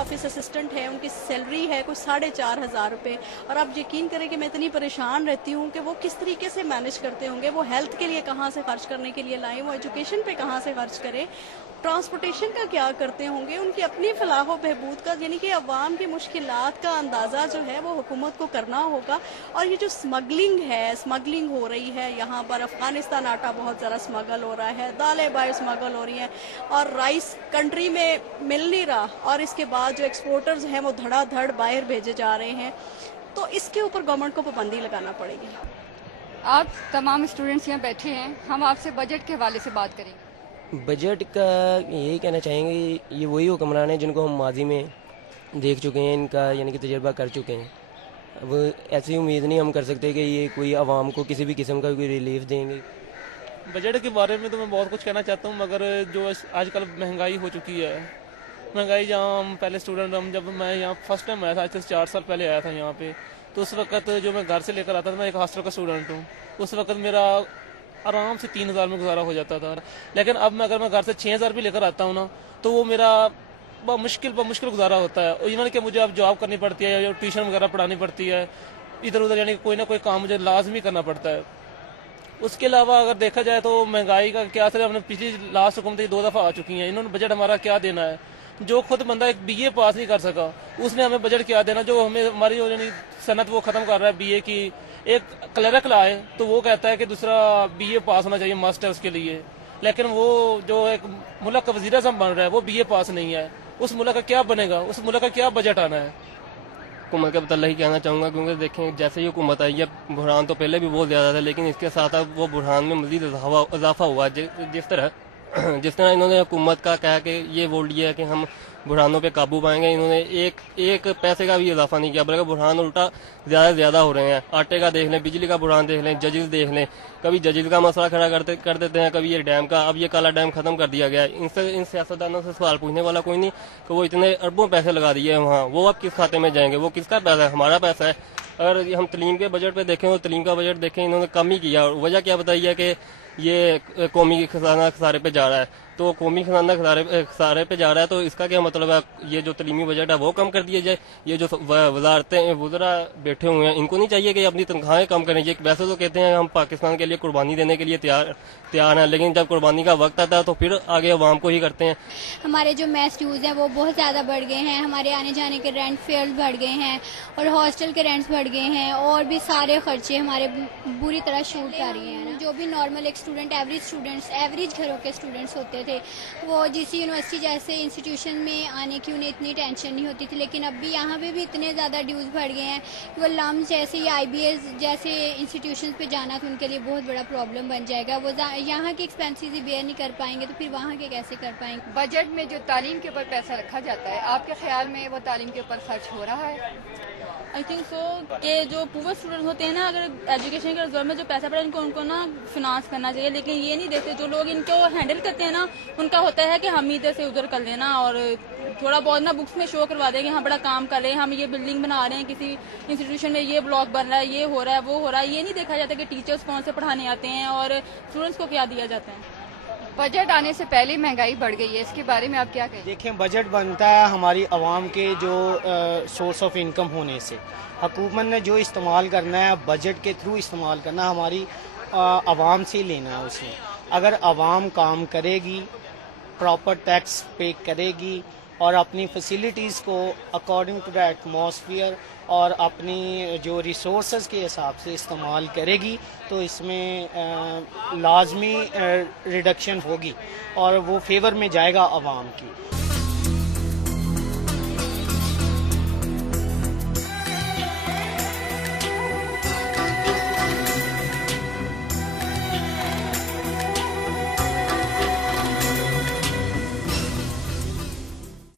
Office assistant है, उनकी salary है कुछ 4,500 रुपये। और आप यकीन करें कि मैं इतनी परेशान रहती हूँ कि वो किस तरीके से मैनेज करते होंगे, वो हेल्थ के लिए कहाँ से खर्च करने के लिए लाएं, वो एजुकेशन पे कहाँ से खर्च करें, ट्रांसपोर्टेशन का क्या करते होंगे, उनकी अपनी फलाह व बहबूद का, यानी कि अवाम की मुश्किलात का अंदाज़ा जो है वो हुकूमत को करना होगा। और ये जो स्मगलिंग हो रही है, यहाँ पर अफगानिस्तान आटा बहुत ज़्यादा स्मगल हो रहा है, दालें बायो स्मगल हो रही हैं, और राइस कंट्री में मिल नहीं रहा, और इसके बाद जो एक्सपोर्टर्स हैं वो धड़ाधड़ बाहर भेजे जा रहे हैं। तो इसके ऊपर गवर्नमेंट को पाबंदी लगाना पड़ेगी। आप तमाम स्टूडेंट्स यहाँ बैठे हैं, हम आपसे बजट के हवाले से बात करेंगे। बजट का यही कहना चाहेंगे, ये वही हुक्मरान हैं जिनको हम माजी में देख चुके हैं, इनका यानी कि तजर्बा कर चुके हैं। अब ऐसी उम्मीद नहीं हम कर सकते कि ये कोई आवाम को किसी भी किस्म का कोई रिलीफ देंगे। बजट के बारे में तो मैं बहुत कुछ कहना चाहता हूँ, मगर जो आजकल महंगाई हो चुकी है, महंगाई जहाँ हम पहले स्टूडेंट, जब मैं यहाँ फर्स्ट टाइम आया था, आज से 4 साल पहले आया था यहाँ पे, तो उस वक्त जो मैं घर से लेकर आता था, मैं एक हॉस्टल का स्टूडेंट हूँ, उस वक्त मेरा आराम से 3,000 में गुजारा हो जाता था। लेकिन अब अगर मैं घर से 6,000 भी लेकर आता हूँ ना, तो वो मेरा बहुत मुश्किल गुजारा होता है। इवन कि मुझे अब जॉब करनी पड़ती है या ट्यूशन वगैरह पढ़ानी पड़ती है, इधर उधर, यानी कोई ना कोई काम मुझे लाजमी करना पड़ता है। उसके अलावा अगर देखा जाए तो महंगाई का क्या असर है, हमने पिछली लास्ट हुकूमतें 2 दफ़ा आ चुकी हैं, इन्होंने बजट हमारा क्या देना है। जो खुद बंदा एक BA पास नहीं कर सका, उसने हमें बजट क्या देना। जो हमें हमारी यानी सनत वो ख़त्म कर रहा है BA की, एक क्लर्क लाए तो वो कहता है कि दूसरा BA पास होना चाहिए, मस्ट है उसके लिए। लेकिन वो जो एक मुल्क का वज़ीर आज़म बन रहा है वो BA पास नहीं है, उस मुल्क का क्या बनेगा, उस मुल्क का क्या बजट आना है। हुकूमत का मतलब ही कहना चाहूँगा, क्योंकि देखें जैसे ही हुकूमत आई है, बुरहान तो पहले भी बहुत ज़्यादा था, लेकिन इसके साथ साथ वो बुरहान में मज़ीद इजाफा हुआ। जिस तरह इन्होंने हुकूमत का कहा कि ये बोल दिया है कि हम बुरहानों पे काबू पाएंगे, इन्होंने एक पैसे का भी इजाफा नहीं किया, बल्कि बुरहान उल्टा ज़्यादा हो रहे हैं। आटे का देख लें, बिजली का बुरहान देख लें, जजिस देख लें, कभी जजिस का मसला खड़ा कर देते हैं, कभी ये डैम का। अब ये काला डैम खत्म कर दिया गया है। इन सियासतदानों से सवाल पूछने वाला कोई नहीं कि वो इतने अरबों पैसे लगा दिए हैं वहाँ, वो अब किस खाते में जाएंगे, वो किसका पैसा है, हमारा पैसा है। अगर हम तलीम के बजट पे देखें तो तलीम का बजट देखें, इन्होंने कम ही किया। और वजह क्या बताई है कि ये कौमी खजाना खसारे पे जा रहा है, तो कौमी खजाना खसारे पे जा रहा है, तो इसका क्या मतलब है, ये जो तलीमी बजट है वो कम कर दिया जाए। ये जो वजारतें वज़रा बैठे हुए हैं, इनको नहीं चाहिए कि अपनी तनख्वाहें कम करें। ये वैसे तो कहते हैं हम पाकिस्तान के लिए कुर्बानी देने के लिए तैयार हैं, लेकिन जब कुर्बानी का वक्त आता है तो फिर आगे अवाम को ही करते हैं। हमारे जो मैस ड्यूज़ हैं वो बहुत ज़्यादा बढ़ गए हैं, हमारे आने जाने के रेंट फेयर बढ़ गए हैं, और हॉस्टल के रेंट्स बढ़ गए हैं, और भी सारे खर्चे हमारे बुरी तरह शूट कर रही हैं। जो भी नॉर्मल एक स्टूडेंट, एवरेज घरों के स्टूडेंट्स होते थे, वो जिस यूनिवर्सिटी जैसे इंस्टीट्यूशन में आने की उन्हें इतनी टेंशन नहीं होती थी, लेकिन अब भी यहाँ पे भी इतने ज़्यादा ड्यूज़ बढ़ गए हैं कि वो लम्स जैसे या IBS जैसे इंस्टीट्यूशन पे जाना तो उनके लिए बहुत बड़ा प्रॉब्लम बन जाएगा। वो यहाँ के एक्सपेंसेस ही बेयर नहीं कर पाएंगे, तो फिर वहाँ के कैसे कर पाएंगे। बजट में जो तालीम के ऊपर पैसा रखा जाता है, आपके ख्याल में वो तालीम के ऊपर खर्च हो रहा है? आई थिंक सो कि जो पुअर स्टूडेंट होते हैं ना, अगर एजुकेशन के गवर्नमेंट जो पैसा पड़ा उनको ना फिनांस करना चाहिए, लेकिन ये नहीं देखते। जो लोग इनको हैंडल करते हैं ना, उनका होता है कि हम इधर से उधर कर लेना, और थोड़ा बहुत ना बुक्स में शो करवा देंगे हम बड़ा काम कर रहे हैं, हम ये बिल्डिंग बना रहे हैं, किसी इंस्टीट्यूशन में ये ब्लॉक बन रहा है, ये हो रहा है, वो हो रहा है। ये नहीं देखा जाता कि टीचर्स कौन से पढ़ाने आते हैं और स्टूडेंट्स को क्या दिया जाता है। बजट आने से पहले महंगाई बढ़ गई है, इसके बारे में आप क्या कहें? देखें, बजट बनता है हमारी आवाम के जो सोर्स ऑफ इनकम होने से। हुकूमत ने जो इस्तेमाल करना है बजट के थ्रू इस्तेमाल करना, हमारी आवाम से ही लेना है उसमें। अगर आवाम काम करेगी, प्रॉपर टैक्स पे करेगी और अपनी फैसिलिटीज़ को अकॉर्डिंग टू द एटमॉस्फेयर और अपनी जो रिसोर्सेज के हिसाब से इस्तेमाल करेगी, तो इसमें लाजमी रिडक्शन होगी और वो फेवर में जाएगा आवाम की।